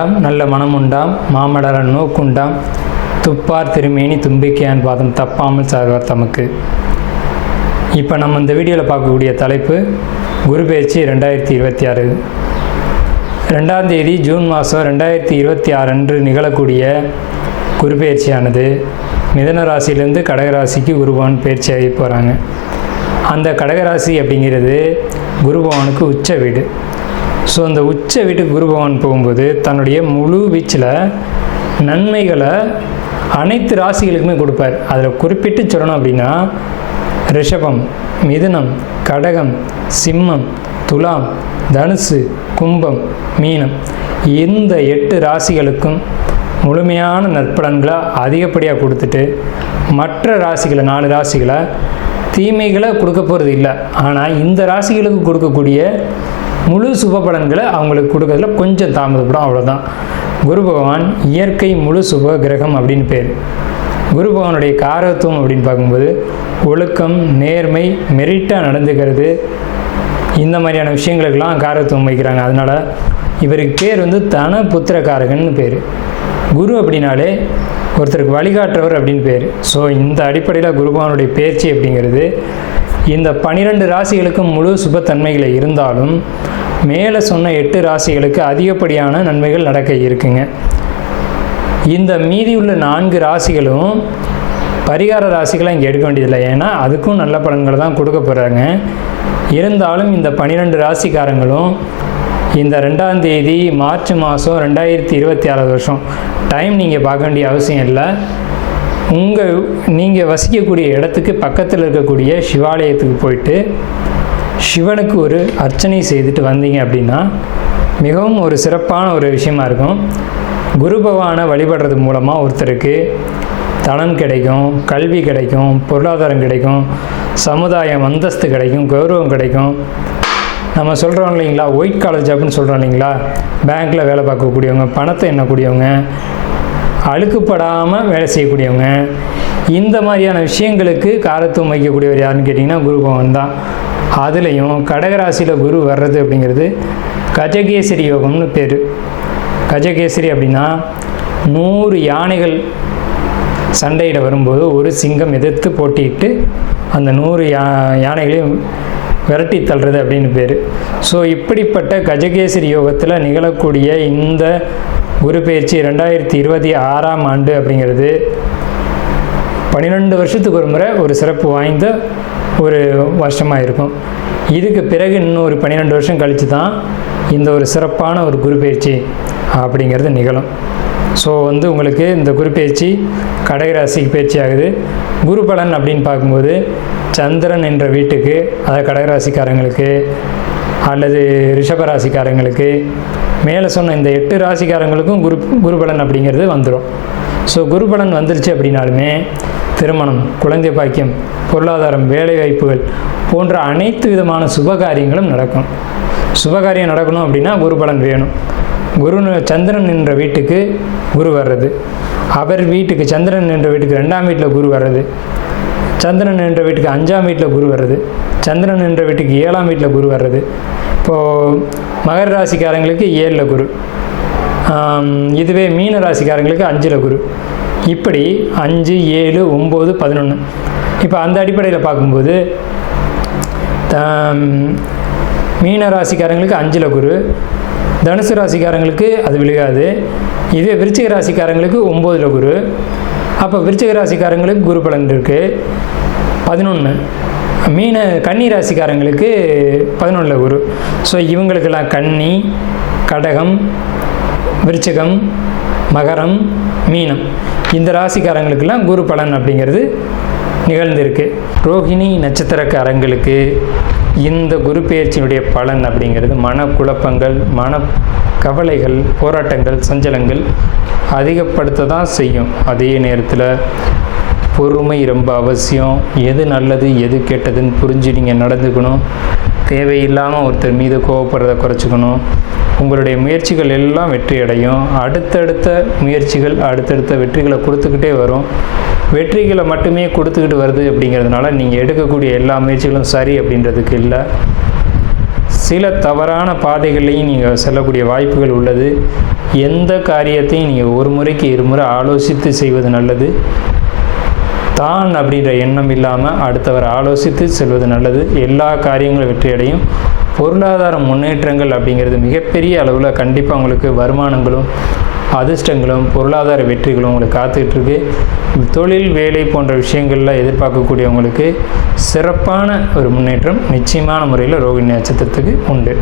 வேண்டாம் நல்ல மனம் உண்டாம் மாமலர நோக்குண்டாம் துப்பார் திருமேனி தும்பிக்கையான் பாதம் தப்பாமல் சார்வார் தமக்கு. இப்போ நம்ம இந்த வீடியோவில் பார்க்கக்கூடிய தலைப்பு குரு பெயர்ச்சி 2026. 2ஆம் தேதி ஜூன் மாதம் 2026 அன்று நிகழக்கூடிய குரு பெயர்ச்சியானது மிதுன ராசியிலேருந்து கடகராசிக்கு குருபவன் பெயர்ச்சியாகி போகிறாங்க. அந்த கடகராசி அப்படிங்கிறது குருபவனுக்கு உச்ச வீடு. ஸோ அந்த உச்ச வீட்டுக்கு குருபவன் போகும்போது தன்னுடைய முழு வீச்சில் நன்மைகளை அனைத்து ராசிகளுக்குமே கொடுப்பார். அதில் குறிப்பிட்டு சொல்லணும் அப்படின்னா ரிஷபம், மிதுனம், கடகம், சிம்மம், துலாம், தனுசு, கும்பம், மீனம் இந்த 8 ராசிகளுக்கும் முழுமையான நற்பலன்களை அதிகப்படியாக கொடுத்துட்டு மற்ற ராசிகளை 4 ராசிகளை தீமைகளை கொடுக்க போகிறது இல்லை. ஆனால் இந்த ராசிகளுக்கு கொடுக்கக்கூடிய முழு சுப பலன்களை அவங்களுக்கு கொடுக்கறதுல கொஞ்சம் தாமதப்படும், அவ்வளோதான். குரு பகவான் இயற்கை முழு சுப கிரகம் அப்படின்னு பேர். குரு பகவானுடைய காரகத்துவம் அப்படின்னு பார்க்கும்போது ஒழுக்கம், நேர்மை, மெரிட்டாக நடந்துக்கிறது, இந்த மாதிரியான விஷயங்களுக்கெல்லாம் காரகத்துவம் வைக்கிறாங்க. அதனால் இவருக்கு பேர் தன புத்திரக்காரகன்னு பேர். குரு அப்படின்னாலே ஒருத்தருக்கு வழிகாட்டுறவர் அப்படின்னு பேர். ஸோ இந்த அடிப்படையில் குருபகவானுடைய பெயர்ச்சி அப்படிங்கிறது இந்த 12 ராசிகளுக்கும் முழு சுபத்தன்மைகளை இருந்தாலும் மேலே சொன்ன 8 ராசிகளுக்கு அதிகப்படியான நன்மைகள் நடக்க இருக்குங்க. இந்த மீதி உள்ள 4 ராசிகளும் பரிகார ராசிகளை இங்கே எடுக்க வேண்டியதில்லை, ஏன்னா அதுக்கும் நல்ல பலன்களை தான் கொடுக்க போகிறாங்க. இருந்தாலும் இந்த 12 ராசிக்காரங்களும் இந்த 2ஆம் தேதி மார்ச் மாதம் 2026 வருஷம் டைம் நீங்கள் பார்க்க வேண்டிய அவசியம் இல்லை. நீங்கள் வசிக்கக்கூடிய இடத்துக்கு பக்கத்தில் இருக்கக்கூடிய சிவாலயத்துக்கு போயிட்டு சிவனுக்கு ஒரு அர்ச்சனை செய்துட்டு வந்தீங்க அப்படின்னா மிகவும் ஒரு சிறப்பான ஒரு விஷயமா இருக்கும். குரு பகவானை வழிபடுறது மூலமாக ஒருத்தருக்கு தனம் கிடைக்கும், கல்வி கிடைக்கும், பொருளாதாரம் கிடைக்கும், சமுதாயம் அந்தஸ்து கிடைக்கும், கௌரவம் கிடைக்கும். நம்ம சொல்கிறோம் இல்லைங்களா, ஒயிட் காலர் ஜாப்னு சொல்கிறோம் இல்லைங்களா, பேங்க்கில் வேலை பார்க்கக்கூடியவங்க, பணத்தை எண்ணக்கூடியவங்க, அழுக்குப்படாமல் வேலை செய்யக்கூடியவங்க, இந்த மாதிரியான விஷயங்களுக்கு காரத்துவம் வைக்கக்கூடியவர் யாருன்னு கேட்டிங்கன்னா குரு பகவான் தான். அதுலேயும் கடகராசியில் குரு வர்றது அப்படிங்கிறது கஜகேசரி யோகம்னு பேர். கஜகேசரி அப்படின்னா 100 யானைகள் சண்டையிட வரும்போது ஒரு சிங்கம் எதிர்த்து போட்டிட்டு அந்த 100 யானைகளையும் விரட்டி தள்ளுறது அப்படின்னு பேர். ஸோ இப்படிப்பட்ட கஜகேசரி யோகத்தில் நிகழக்கூடிய இந்த குரு பெயர்ச்சி 2026ஆம் ஆண்டு அப்படிங்கிறது 12 வருஷத்துக்கு ஒரு முறை ஒரு சிறப்பு வாய்ந்த ஒரு வருஷமாக இருக்கும். இதுக்கு பிறகு இன்னொரு 12 வருஷம் கழித்து தான் இந்த ஒரு சிறப்பான ஒரு குரு பெயர்ச்சி அப்படிங்கிறது நிகழும். ஸோ உங்களுக்கு இந்த குரு பெயர்ச்சி கடகராசிக்கு பயிற்சி ஆகுது. குரு பலன் அப்படின்னு பார்க்கும்போது சந்திரன் என்ற வீட்டுக்கு, அதாவது கடகராசிக்காரங்களுக்கு அல்லது ரிஷபராசிக்காரங்களுக்கு, மேலே சொன்ன இந்த 8 ராசிக்காரங்களுக்கும் குரு பலன் அப்படிங்கிறது வந்துடும். ஸோ குரு பலன் வந்துருச்சு அப்படின்னாலுமே திருமணம், குழந்தை பாக்கியம், பொருளாதாரம், வேலைவாய்ப்புகள் போன்ற அனைத்து விதமான சுபகாரியங்களும் நடக்கும். சுபகாரியம் நடக்கணும் அப்படின்னா குரு பலன் வேணும். சந்திரன் என்ற வீட்டுக்கு குரு வர்றது, அவர் வீட்டுக்கு சந்திரன் என்ற வீட்டுக்கு 2ஆம் வீட்டில் குரு வர்றது, சந்திரன் என்ற வீட்டுக்கு 5ஆம் வீட்டில் குரு வர்றது, சந்திரன் என்ற வீட்டுக்கு 7ஆம் வீட்டில் குரு வர்றது. இப்போது மகர ராசிக்காரங்களுக்கு 7ல் குரு, இதுவே மீன ராசிக்காரங்களுக்கு 5ல் குரு, இப்படி 5, 7, 9, 11. இப்போ அந்த அடிப்படையில் பார்க்கும்போது மீன ராசிக்காரங்களுக்கு 5ல் குரு, தனுசு ராசிக்காரங்களுக்கு அது விழுகாது. இதே விருச்சிக ராசிக்காரங்களுக்கு 9ல் குரு. அப்போ விருச்சிக ராசிக்காரங்களுக்கு குரு பலன் இருக்குது 11. கன்னி ராசிக்காரங்களுக்கு 11ல் குரு. ஸோ இவங்களுக்கெல்லாம் கன்னி, கடகம், விருச்சிகம், மகரம், மீனம் இந்த ராசிக்காரங்களுக்கெல்லாம் குரு பலன் அப்படிங்கிறது நிகழ்ந்திருக்கு. ரோஹிணி நட்சத்திரக்காரங்களுக்கு இந்த குரு பெயர்ச்சியினுடைய பலன் அப்படிங்கிறது மனக்குழப்பங்கள், கவலைகள், போராட்டங்கள், சஞ்சலங்கள் அதிகப்படுத்த தான் செய்யும். அதே நேரத்தில் பொறுமை ரொம்ப அவசியம். எது நல்லது எது கெட்டதுன்னு புரிஞ்சு நீங்கள் நடந்துக்கணும். தேவையில்லாமல் ஒருத்தர் மீது கோவப்படுறதை குறைச்சிக்கணும். உங்களுடைய முயற்சிகள் எல்லாம் வெற்றி அடையும். அடுத்தடுத்த முயற்சிகள் அடுத்தடுத்த வெற்றிகளை கொடுத்துக்கிட்டே வரும். வெற்றிகளை மட்டுமே கொடுத்துக்கிட்டு வருது அப்படிங்கிறதுனால நீங்கள் எடுக்கக்கூடிய எல்லா முயற்சிகளும் சரி அப்படின்றதுக்கு இல்லை. சில தவறான பாதைகளையும் நீங்கள் செல்லக்கூடிய வாய்ப்புகள் உள்ளது. எந்த காரியத்தையும் நீங்கள் ஒரு முறைக்கு இருமுறை ஆலோசித்து செய்வது நல்லது. தான் அப்படின்ற எண்ணம் இல்லாமல் அடுத்தவர் ஆலோசித்து செல்வது நல்லது. எல்லா காரியங்களும் வெற்றியடையும். பொருளாதார முன்னேற்றங்கள் அப்படிங்கிறது மிகப்பெரிய அளவில் கண்டிப்பாக உங்களுக்கு வருமானங்களும் அதிர்ஷ்டங்களும் பொருளாதார வெற்றிகளும் உங்களுக்கு காத்துக்கிட்டு இருக்கு. தொழில் வேலை போன்ற விஷயங்களில் எதிர்பார்க்கக்கூடியவங்களுக்கு சிறப்பான ஒரு முன்னேற்றம் நிச்சயமான முறையில் ரோகிணி நட்சத்திரத்துக்கு உண்டு.